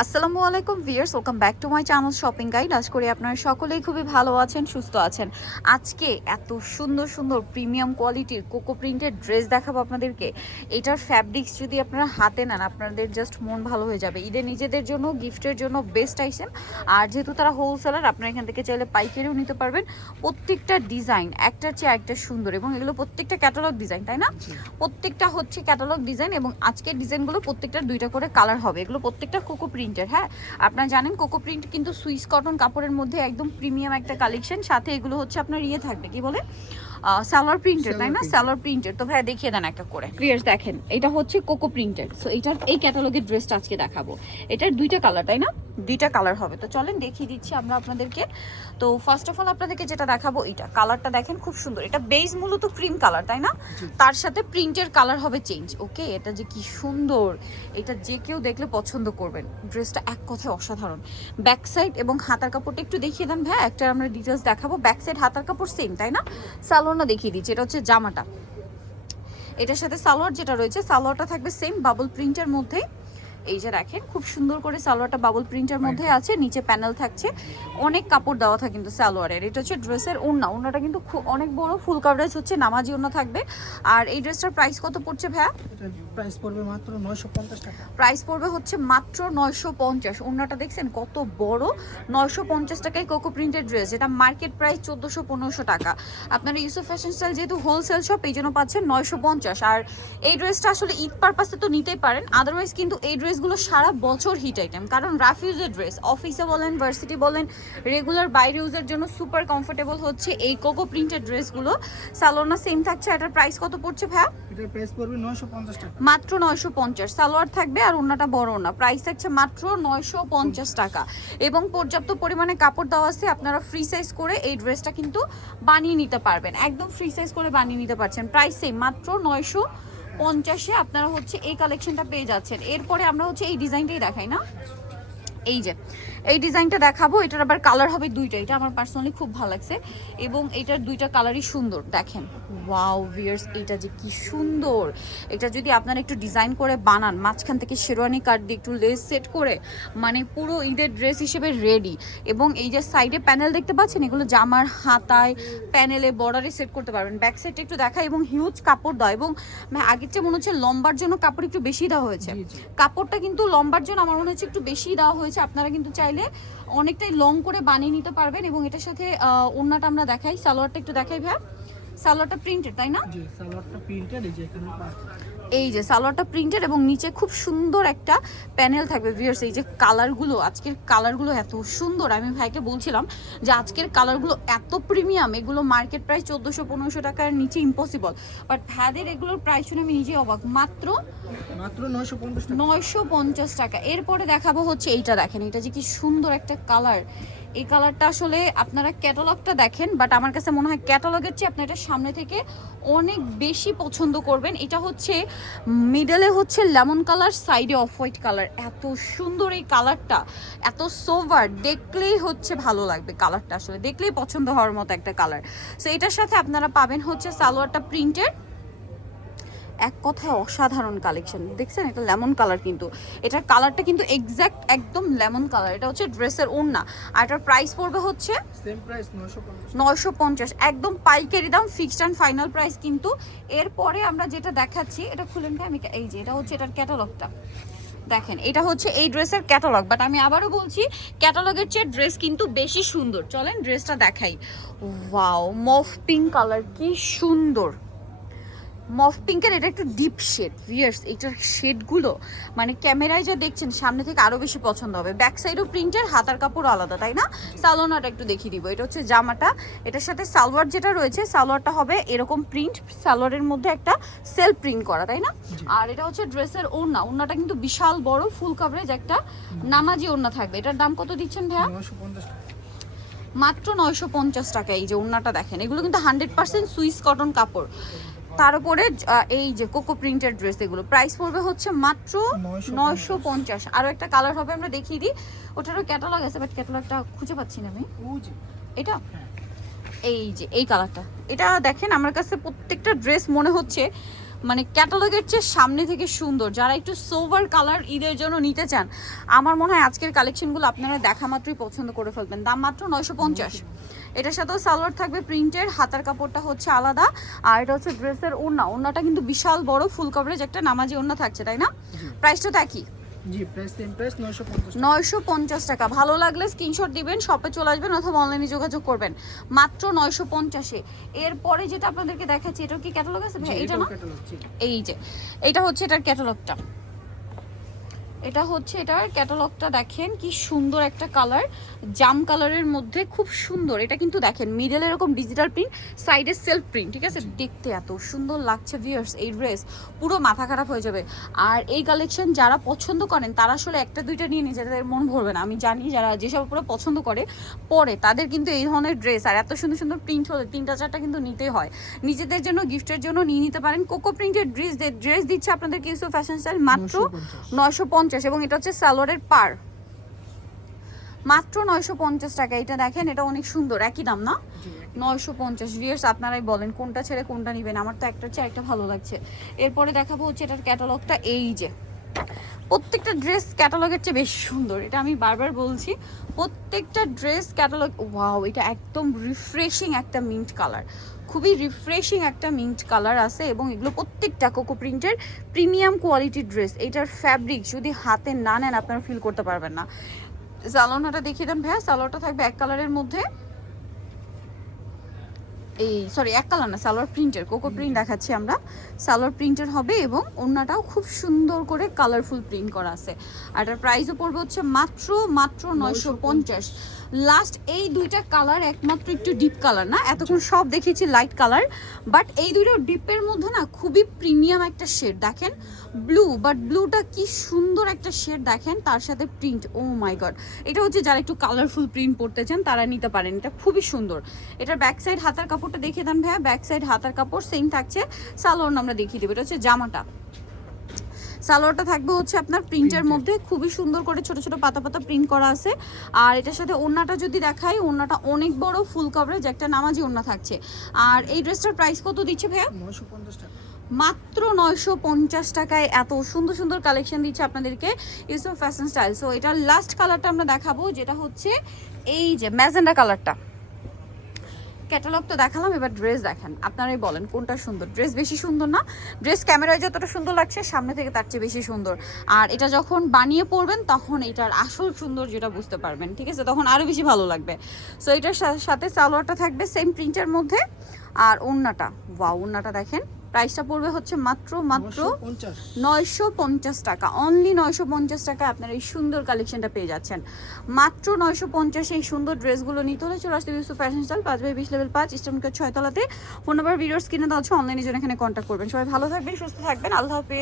আসসালামু আলাইকুম viewers, welcome back to my channel shopping guide. আশা করি আপনারা সকলেই খুবই ভালো আছেন, সুস্থ আছেন। আজকে এত সুন্দর সুন্দর প্রিমিয়াম কোয়ালিটির কোকো প্রিন্টের ড্রেস দেখাবো আপনাদেরকে। এটার ফ্যাব্রিক্স যদি আপনারা হাতে নেন, আপনাদের জাস্ট মন ভালো হয়ে যাবে। ঈদের নিজেদের জন্য, গিফটের জন্য বেস্ট আইটেম। আর যেহেতু তারা হোলসেলার, আপনারা এখান থেকে চাইলে পাইকারিও নিতে পারবেন। প্রত্যেকটা ডিজাইন একটার চেয়ে একটা সুন্দর, এবং এগুলো প্রত্যেকটা ক্যাটালগ ডিজাইন, তাই না? প্রত্যেকটা হচ্ছে ক্যাটালগ ডিজাইন, এবং আজকের ডিজাইনগুলো প্রত্যেকটা দুইটা করে কালার হবে। এগুলো প্রত্যেকটা কোকো প্রিন্টের। হ্যাঁ, আপনারা জানেন কোকো প্রিন্ট কিন্তু সুইস কটন কাপড়ের মধ্যে একদম প্রিমিয়াম একটা কালেকশন। সাথে এগুলো হচ্ছে আপনার থাকবে, কি বলে, সালোয়ার প্রিন্টের, তাই না? সালোয়ার প্রিন্টের। তো ভাই দেখিয়ে দেন একটা করে। ক্লিয়ার দেখেন, এটা হচ্ছে কোকো প্রিন্টের। সো এটার এই ক্যাটালগের ড্রেসটা আজকে দেখাবো। এটার দুইটা কালার, তাই না? দুইটা কালার হবে। তো চলেন দেখিয়ে দিচ্ছি আমরা আপনাদেরকে। তো ফার্স্ট অফ অল আপনাদেরকে যেটা দেখাবো, এটা কালারটা দেখেন, খুব সুন্দর। এটা বেজ মূলত ক্রিম কালার, তাই না? তার সাথে প্রিন্টের কালার হবে চেঞ্জ। ওকে, এটা যে কি সুন্দর, এটা যে কেউ দেখলে পছন্দ করবেন। ড্রেসটা এক কথায় অসাধারণ। ব্যাক সাইড এবং হাতার কাপড়টা একটু দেখিয়ে দেন ভাই। একটা আমরা ডিটেলস দেখাবো। ব্যাক সাইড হাতার কাপড় সেম, তাই না? সালোয়ারটা দেখিয়ে দিচ্ছি। এটা হচ্ছে জামাটা। এটার সাথে সালোয়ার যেটা রয়েছে, সালোয়ারটা থাকবে সেম বাবল প্রিন্টের মধ্যে। এই যে দেখেন, খুব সুন্দর করে সালোয়ারটা বাবল প্রিন্টের মধ্যে আছে। নিচে প্যানেল থাকছে, অনেক কাপড় দেওয়া থাকে কিন্তু সালোয়ারের। এটা হচ্ছে ড্রেসের ওড়না। ওড়নাটা কিন্তু খুব অনেক বড়, ফুল কভারেজ হচ্ছে, নামাজি ওড়না থাকবে। আর এই ড্রেসটার প্রাইস কত পড়ছে ভাইয়া? প্রাইস পড়বে মাত্র 950 টাকা। প্রাইস পড়বে হচ্ছে মাত্র 950। ওড়নাটা দেখছেন কত বড়? 950 টাকায় কোকো প্রিন্টের ড্রেস, যেটা মার্কেট প্রাইস 1400-1500 টাকা। আপনারা ইউসুফ ফ্যাশন স্টাইল যেহেতু হোলসেল শপ, এই জন্য পাচ্ছেন 950। আর এই ড্রেসটা আসলে ঈদ পারপাসে তো নিতেই পারেন, আদারওয়াইজ কিন্তু এই ড্রেসগুলো সারা বছর হিট আইটেম। কারণ রাফ ইউজের ড্রেস, অফিসে বলেন, ভার্সিটি বলেন, রেগুলার বাইরে ইউজের জন্য সুপার কমফোর্টেবল হচ্ছে এই কোকো প্রিন্টের ড্রেসগুলো। সালোয়ারটা সেম থাকছে। এটার প্রাইস কত পড়ছে ভাইয়া? এটার প্রাইস পড়বে 950 টাকা। মাত্র 950। সালোয়ার থাকবে আর ওড়নাটা বড় ওড়না। প্রাইস থাকছে মাত্র 950 টাকা, এবং পর্যাপ্ত পরিমাণে কাপড় দেওয়া আছে। আপনারা ফ্রি সাইজ করে এই ড্রেসটা কিন্তু বানিয়ে নিতে পারবেন, একদম ফ্রি সাইজ করে বানিয়ে নিতে পারছেন। প্রাইস সেম, মাত্র 950-এ আপনারা হচ্ছে এই কালেকশনটা পেয়ে যাচ্ছেন। এরপরে আমরা হচ্ছে এই ডিজাইনটাই দেখাই না, এই যে এই ডিজাইনটা দেখাবো। এটার আবার কালার হবে দুইটা। এটা আমার পার্সোনালি খুব ভালো লাগছে, এবং এটার দুইটা কালারই সুন্দর। দেখেন, ওয়াও ভিউয়ার্স, এটা যে কি সুন্দর। এটা যদি আপনারা একটু ডিজাইন করে বানান, মাঝখান থেকে শেরওয়ানি কাট দিয়ে একটু লেস সেট করে, মানে পুরো ঈদের ড্রেস হিসেবে রেডি। এবং এই যে সাইডে প্যানেল দেখতে পাচ্ছেন, এগুলো জামার হাতায়, প্যানেলে, বর্ডারে সেট করতে পারবেন। ব্যাক সাইডটা একটু দেখায়, এবং হিউজ কাপড় দেওয়া, এবং আগের চেয়ে মনে হচ্ছে লম্বার জন্য কাপড় একটু বেশি দেওয়া হয়েছে। কাপড়টা কিন্তু লম্বার জন্য আমার মনে হচ্ছে একটু বেশি দেওয়া হয়েছে। আপনারা কিন্তু চাইলে অনেকটাই লং করে বানিয়ে নিতে পারবেন। এবং এটার সাথে ওড়নাটা আমরা দেখাই, সালোয়ারটা একটু দেখাই ভাই। সালোয়ারটা প্রিন্টেড, তাই না? জি, সালোয়ারটা প্রিন্টেড। এই যে এখানে এই যে সালোয়ারটা প্রিন্টেড, এবং নিচে খুব সুন্দর একটা প্যানেল থাকবে ভিউয়ার্স। এই যে কালারগুলো, আজকের কালারগুলো এত সুন্দর। আমি ভাইকে বলছিলাম যে আজকের কালারগুলো এত প্রিমিয়াম, এগুলো মার্কেট প্রাইস 1400-1500 টাকার নিচে ইম্পসিবল। বাট ভাইদের এগুলোর প্রাইস শুনে আমি নিজেই অবাক, মাত্র 950 টাকা। 950 টাকা। এরপরে দেখাবো হচ্ছে এইটা। দেখেন, এটা যে কি সুন্দর একটা কালার। এই কালারটা আসলে আপনারা ক্যাটালগটা দেখেন, বাট আমার কাছে মনে হয় ক্যাটালগের চেয়ে আপনি এটা সামনে থেকে অনেক বেশি পছন্দ করবেন। এটা হচ্ছে মিডলে হচ্ছে লেমন কালার, সাইডে অফ হোয়াইট কালার। এত সুন্দর এই কালারটা, এত সোভার, দেখলেই হচ্ছে ভালো লাগবে। কালারটা আসলে দেখলেই পছন্দ হওয়ার মতো একটা কালার। সো এটার সাথে আপনারা পাবেন হচ্ছে সালোয়ারটা প্রিন্টেড। এক কথায় অসাধারণ কালেকশন। দেখছেন, এটা লেমন কালার, কিন্তু এটার কালারটা কিন্তু এক্স্যাক্ট একদম লেমন কালার। এটা হচ্ছে ড্রেসের ওড়না। আর এটার প্রাইস পড়বে হচ্ছে সেম প্রাইস 950। 950, একদম পাইকারি দাম, ফিক্সড অ্যান্ড ফাইনাল প্রাইস কিন্তু। এরপরে আমরা যেটা দেখাচ্ছি, এটা খুলেন ভাই। আমি এই যে এটা হচ্ছে এটার ক্যাটালগটা দেখেন। এটা হচ্ছে এই ড্রেসের ক্যাটালগ, বাট আমি আবারও বলছি ক্যাটালগের চেয়ে ড্রেস কিন্তু বেশি সুন্দর। চলেন ড্রেসটা দেখাই। ওয়াও, মফ পিঙ্ক কালার, কি সুন্দর। মফ পিঙ্কের এটা একটু ডিপ শেড ভিউয়ার্স। এটার শেডগুলো মানে ক্যামেরায় যা দেখছেন, সামনে থেকে আরও বেশি পছন্দ হবে। ব্যাক সাইডও প্রিন্টের, হাতার কাপড় আলাদা, তাই না? সালোয়ারটা একটু দেখিয়ে দিব। এটা হচ্ছে জামাটা। এটার সাথে সালোয়ার যেটা রয়েছে, সালোয়ারটা হবে এরকম প্রিন্ট, সালোয়ারের মধ্যে একটা সেলফ প্রিন্ট করা, তাই না? আর এটা হচ্ছে ড্রেসের ওড়না। ওড়নাটা কিন্তু বিশাল বড়, ফুল কভারেজ একটা নামাজি ওড়না থাকবে। এটার দাম কত দিচ্ছেন ভাইয়া? 950 টাকা। মাত্র 950 টাকা। এই যে ওড়নাটা দেখেন, এগুলো কিন্তু 100% সুইস কটন কাপড়। তার উপরে এই যে কোকো প্রিন্টের ড্রেস, এগুলো প্রাইস পড়বে হচ্ছে মাত্র 950। আরও একটা কালার হবে, আমরা দেখিয়ে দিই। ওটারও ক্যাটালগ আছে, বাট ক্যাটালগটা খুঁজে পাচ্ছি না আমি। এটা এই যে এই কালারটা, এটা দেখেন, আমার কাছে প্রত্যেকটা ড্রেস মনে হচ্ছে মানে ক্যাটালগের চেয়ে সামনে থেকে সুন্দর। যারা একটু সোভার কালার ঈদের জন্য নিতে চান, আমার মনে হয় আজকের কালেকশনগুলো আপনারা দেখা মাত্রই পছন্দ করে ফেলবেন। দাম মাত্র 950। এটার সাথেও সালোয়ার থাকবে প্রিন্টের, হাতার কাপড়টা হচ্ছে আলাদা, আর এটা হচ্ছে ড্রেসের ওড়না। ওড়নাটা কিন্তু বিশাল বড় ফুল কভারেজ একটা নামাজি ওড়না থাকছে, তাই না? প্রাইসটা তা কি? জি, প্রাইস সেম প্রাইস 950 950 টাকা। ভালো লাগলে স্ক্রিনশট দিবেন, শপে চলে আসবেন অথবা অনলাইনে যোগাযোগ করবেন, মাত্র 950-এ। এরপরে যেটা আপনাদেরকে দেখাচ্ছি, এটার কি ক্যাটালগ আছে ভাই? এটা না, এই যে এটা হচ্ছে এটার ক্যাটালগটা। এটা হচ্ছে এটার ক্যাটালগটা, দেখেন কি সুন্দর একটা কালার, জাম কালারের মধ্যে খুব সুন্দর। এটা কিন্তু দেখেন মিডল এরকম ডিজিটাল প্রিন্ট, সাইডে সেলফ প্রিন্ট, ঠিক আছে? দেখতে এত সুন্দর লাগছে ভিউয়ার্স, এই ড্রেস পুরো মাথা খারাপ হয়ে যাবে। আর এই কালেকশন যারা পছন্দ করেন তারা আসলে একটা দুইটা নিয়ে নিজেদের মন ভরবে না। আমি জানি যারা যেসব পুরো পছন্দ করে পরে তাদের কিন্তু এই ধরনের ড্রেস আর এত সুন্দর সুন্দর প্রিন্ট হলে 3-4টা কিন্তু নিতেই হয়। নিজেদের জন্য, গিফটের জন্য নিয়ে নিতে পারেন। কোকো প্রিন্টের ড্রেস দিচ্ছে আপনাদের কিছু ফ্যাশন স্টাইল মাত্র 950। এবং এটা হচ্ছে সালোয়ারের পার, মাত্র 950 টাকা। এটা দেখেন, এটা অনেক সুন্দর, একই দাম না? 950। ভিউয়ার্স আপনারাই বলেন কোনটা ছেড়ে কোনটা নেবেন। আমার তো একটার চেয়ে একটা ভালো লাগছে। এরপরে দেখাবো হচ্ছে এটার ক্যাটালগটা, এই যে প্রত্যেকটা ড্রেস ক্যাটালগের চেয়ে বেশ সুন্দর, এটা আমি বারবার বলছি। প্রত্যেকটা ড্রেস ক্যাটালগ, ওয়াও, এটা একদম রিফ্রেশিং একটা মিন্ট কালার, খুবই রিফ্রেশিং একটা মিন্ট কালার আছে। এবং এগুলো প্রত্যেকটা কোকো প্রিন্টের প্রিমিয়াম কোয়ালিটির ড্রেস। এটার ফ্যাব্রিক যদি হাতে না নেন আপনারা ফিল করতে পারবেন না। সালোয়ারটা দেখিয়ে দেন ভাইয়া। সালোয়ারটা থাকবে এক কালারের মধ্যে, এই সরি এক কালার না, সালোয়ার প্রিন্টের, কোকো প্রিন্ট দেখাচ্ছি আমরা, সালোয়ার প্রিন্টের হবে। এবং ওড়নাটাও খুব সুন্দর করে কালারফুল প্রিন্ট করা আছে। আর এটার প্রাইসও পড়বে হচ্ছে মাত্র 950। লাস্ট এই দুইটা কালার একমাত্র একটু ডিপ কালার না, এতক্ষণ সব দেখেছি লাইট কালার, বাট এই দুটো ডিপের মধ্যে না খুবই প্রিমিয়াম একটা শেড। দেখেন ব্লু, বাট ব্লুটা কি সুন্দর একটা শেড, দেখেন তার সাথে প্রিন্ট, ও মাই গড। এটা হচ্ছে যারা একটু কালারফুল প্রিন্ট পড়তে চান তারা নিতে পারেন, এটা খুবই সুন্দর। এটার ব্যাক সাইড হাতার কাপড়টা দেখিয়ে দেন ভাইয়া। ব্যাক সাইড হাতার কাপড় সেম থাকছে, সালোয়ার আমরা দেখিয়ে দেবো। এটা হচ্ছে জামাটা, সালোয়ারটা থাকবে হচ্ছে আপনার প্রিন্টের মধ্যে, খুবই সুন্দর করে ছোট ছোট পাতা পাতা প্রিন্ট করা আছে। আর এটার সাথে ওড়নাটা যদি দেখাই, ওড়নাটা অনেক বড় ফুল কভারেজ একটা নামাজি ওড়না থাকছে। আর এই ড্রেসটার প্রাইস কত দিচ্ছে ভাইয়া? 950 টাকা, মাত্র 950 টাকায় এত সুন্দর সুন্দর কালেকশন দিচ্ছে আপনাদেরকে ইউসুফ ফ্যাশন স্টাইল। সো এটার লাস্ট কালারটা আমরা দেখাবো, যেটা হচ্ছে এই যে ম্যাজেন্ডা কালারটা। ক্যাটালগ তো দেখালাম, এবার ড্রেস দেখেন, আপনারাই বলেন কোনটা সুন্দর। ড্রেস বেশি সুন্দর না? ড্রেস ক্যামেরায় যতটা সুন্দর লাগছে সামনে থেকে তার চেয়ে বেশি সুন্দর। আর এটা যখন বানিয়ে পরবেন তখন এটার আসল সুন্দর যেটা বুঝতে পারবেন, ঠিক আছে? তখন আরও বেশি ভালো লাগবে। সো এটার সাথে সালোয়ারটা থাকবে সেম প্রিন্টের মধ্যে, আর ওড়নাটা, ওয়াও, ওড়নাটা দেখেন। প্রাইসটা পড়বে হচ্ছে মাত্র 950 টাকা। অনলি 950 টাকা আপনারা এই সুন্দর কালেকশনটা পেয়ে যাচ্ছেন। মাত্র 950 এই সুন্দর ড্রেসগুলো নিতে হলে চলে আসতে Yusuf fashion style, 5/20 level 5 eastern 6 তলাতে। ফোন নাম্বার ভিডিওর স্ক্রিনে দেওয়া হচ্ছে, অনলাইনে জন্য এখানে কন্ট্যাক্ট করবেন। সবাই ভালো থাকবেন, সুস্থ থাকবেন, আল্লাহ হাফেজ।